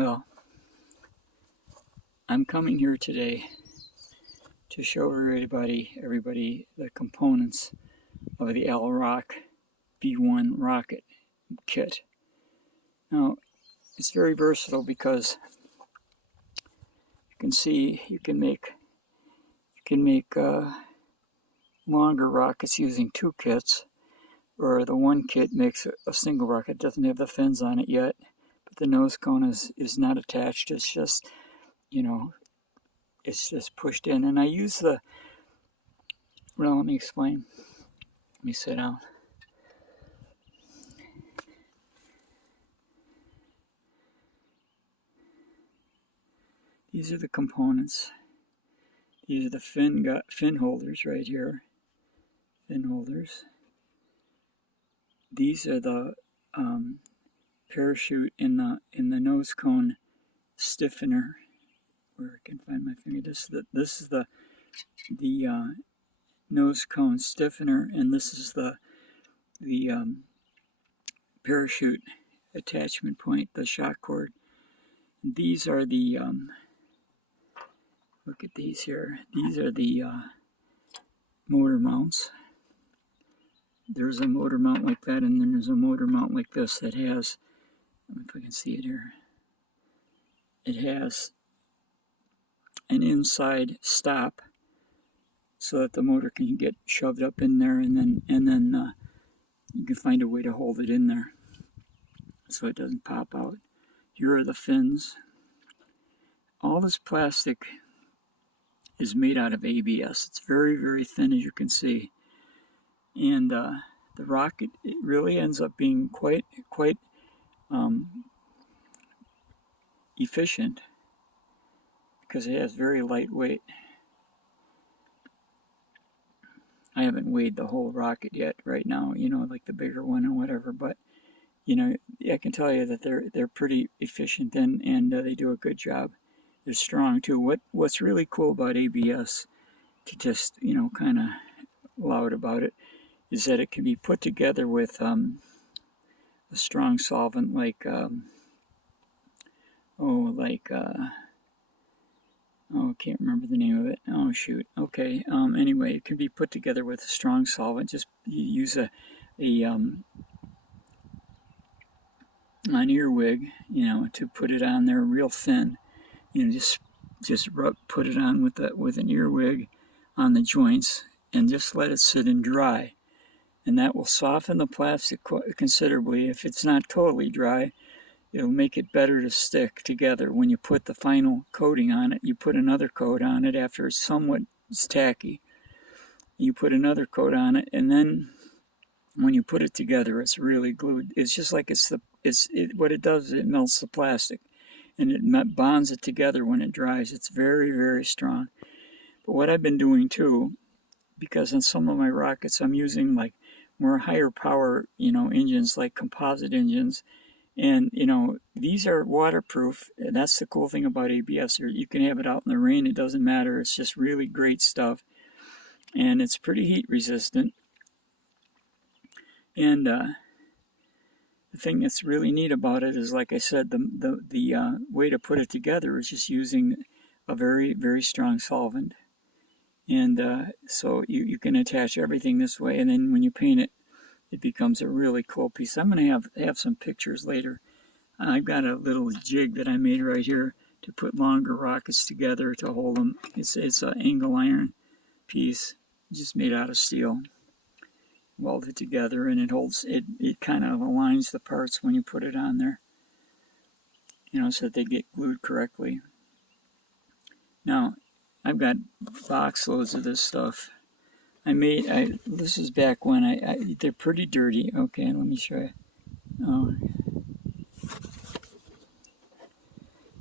Well, I'm coming here today to show everybody the components of the Alroc B1 rocket kit. Now, it's very versatile because you can see you can make longer rockets using two kits, or the one kit makes a single rocket. It doesn't have the fins on it yet, but the nose cone is not attached. It's just, it's just pushed in. And I use let me explain. Let me sit down. These are the components. These are the fin holders right here. Fin holders. These are the parachute in the nose cone stiffener. Where I can find my finger. This is the nose cone stiffener, and this is the parachute attachment point, the shock cord. These are the look at these here. These are the motor mounts. There's a motor mount like that, and then there's a motor mount like this that has, I don't know if I can see it here. It has an inside stop so that the motor can get shoved up in there, and then you can find a way to hold it in there so it doesn't pop out. Here are the fins. All this plastic is made out of ABS. It's very, very thin, as you can see. And the rocket, it really ends up being quite efficient because it has very light weight. I haven't weighed the whole rocket yet right now, like the bigger one or whatever, but I can tell you that they're pretty efficient, and they do a good job. They're strong too. What's really cool about ABS, to just kind of loud about it, is that it can be put together with a strong solvent like I can't remember the name of it. Oh shoot. Okay. Anyway, it can be put together with a strong solvent. Just use an earwig, to put it on there real thin. Just put it on with an earwig on the joints and just let it sit and dry. And that will soften the plastic considerably. If it's not totally dry, it'll make it better to stick together. When you put the final coating on it, you put another coat on it after it's tacky. You put another coat on it, and then when you put it together, it's really glued. It's just like what it does is it melts the plastic, and it bonds it together when it dries. It's very, very strong. But what I've been doing too, because on some of my rockets I'm using like more higher power, engines, like composite engines. And, these are waterproof. That's the cool thing about ABS. You can have it out in the rain. It doesn't matter. It's just really great stuff. And it's pretty heat resistant. And the thing that's really neat about it is, like I said, the way to put it together is just using a very, very strong solvent. And so you can attach everything this way. And then when you paint it, it becomes a really cool piece. I'm going to have some pictures later. I've got a little jig that I made right here to put longer rockets together to hold them. It's an angle iron piece, just made out of steel, welded together, and it holds it kind of aligns the parts when you put it on there, so that they get glued correctly. Now, I've got box loads of this stuff. This is back when they're pretty dirty. Okay, let me show you. Oh,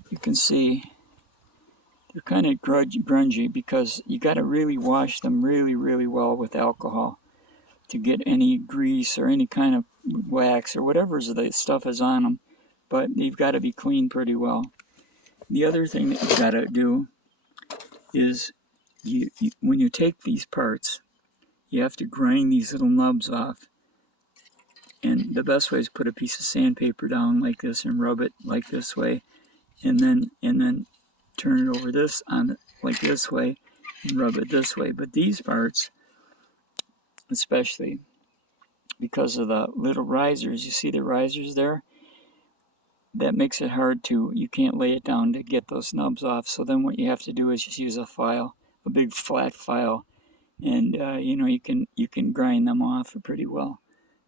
you can see they're kind of grungy because you got to really wash them really, really well with alcohol to get any grease or any kind of wax or whatever the stuff is on them. But they've got to be cleaned pretty well. The other thing that you've got to do is when you take these parts, you have to grind these little nubs off. And the best way is put a piece of sandpaper down like this and rub it like this way. and then turn it over this on like this way and rub it this way. But these parts, especially because of the little risers, you see the risers there? That makes it hard to, you can't lay it down to get those nubs off. So then what you have to do is just use a file, a big flat file, and you can grind them off pretty well.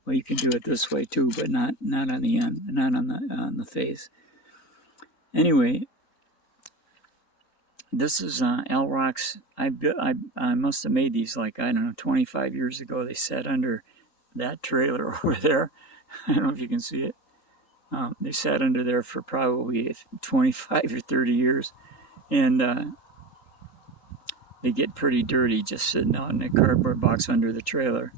Well, you can do it this way too, but not on the end, not on the face. Anyway, this is Alroc's. I must have made these like, I don't know, 25 years ago. They sat under that trailer over there. I don't know if you can see it. They sat under there for probably 25 or 30 years, and they get pretty dirty just sitting out in a cardboard box under the trailer.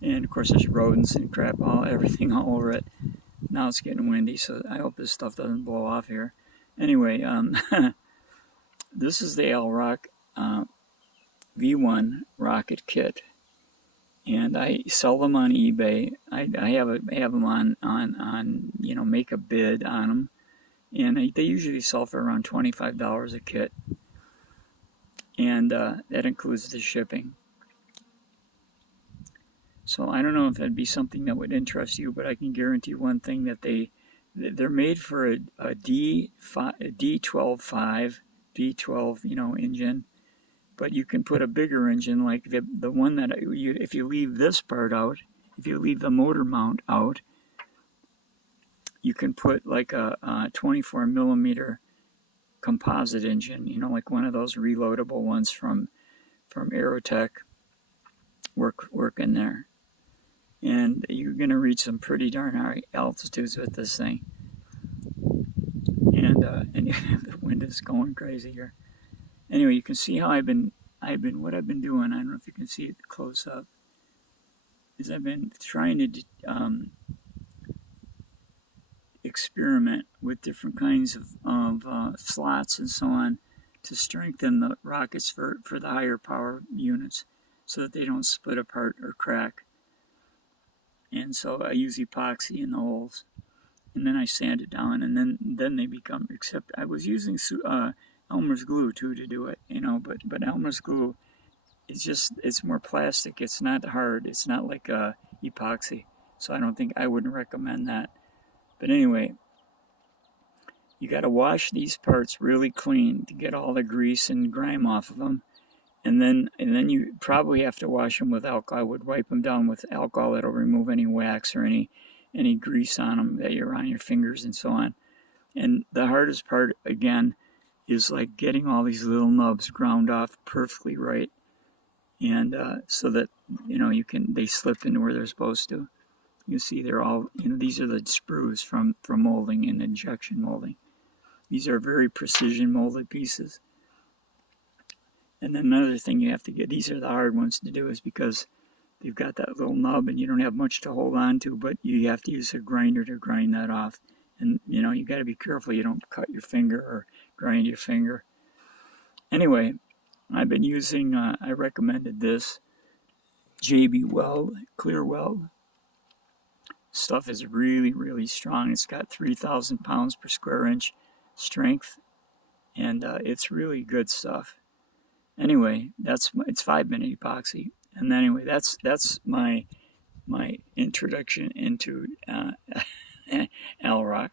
And of course there's rodents and crap, everything all over it. Now it's getting windy, so I hope this stuff doesn't blow off here. Anyway, this is the Alroc V1 rocket kit, and I sell them on eBay. I have them on make a bid on them, and they usually sell for around $25 a kit, and that includes the shipping. So I don't know if that'd be something that would interest you, but I can guarantee one thing, that they're made for a D12.5, D12 engine, but you can put a bigger engine like the one that if you leave this part out, if you leave the motor mount out, you can put like a 24 millimeter composite engine, like one of those reloadable ones from Aerotech, work in there. And you're going to reach some pretty darn high altitudes with this thing. And the wind is going crazy here. Anyway, you can see how what I've been doing. I don't know if you can see it close up. Is I've been trying to experiment with different kinds of slots and so on to strengthen the rockets for the higher power units, so that they don't split apart or crack. And so I use epoxy in the holes, and then I sand it down, and then they become, except I was using Elmer's glue too to do it, but Elmer's glue, it's more plastic. It's not hard. It's not like epoxy. So I wouldn't recommend that. But anyway, you got to wash these parts really clean to get all the grease and grime off of them. And then you probably have to wash them with alcohol. I would wipe them down with alcohol. That'll remove any wax or any grease on them that you're on your fingers and so on. And the hardest part, again, is like getting all these little nubs ground off perfectly right, and so that they slip into where they're supposed to. You see, they're all these are the sprues from molding and injection molding. These are very precision molded pieces. And then another thing you have to get, these are the hard ones to do, is because they've got that little nub and you don't have much to hold on to, but you have to use a grinder to grind that off. And you got to be careful you don't cut your finger or grind your finger. Anyway, I've been using, I recommended this JB Weld, clear weld. Stuff is really, really strong. It's got 3,000 pounds per square inch strength, and it's really good stuff. Anyway, it's 5-minute epoxy, and anyway, that's my introduction into Alroc.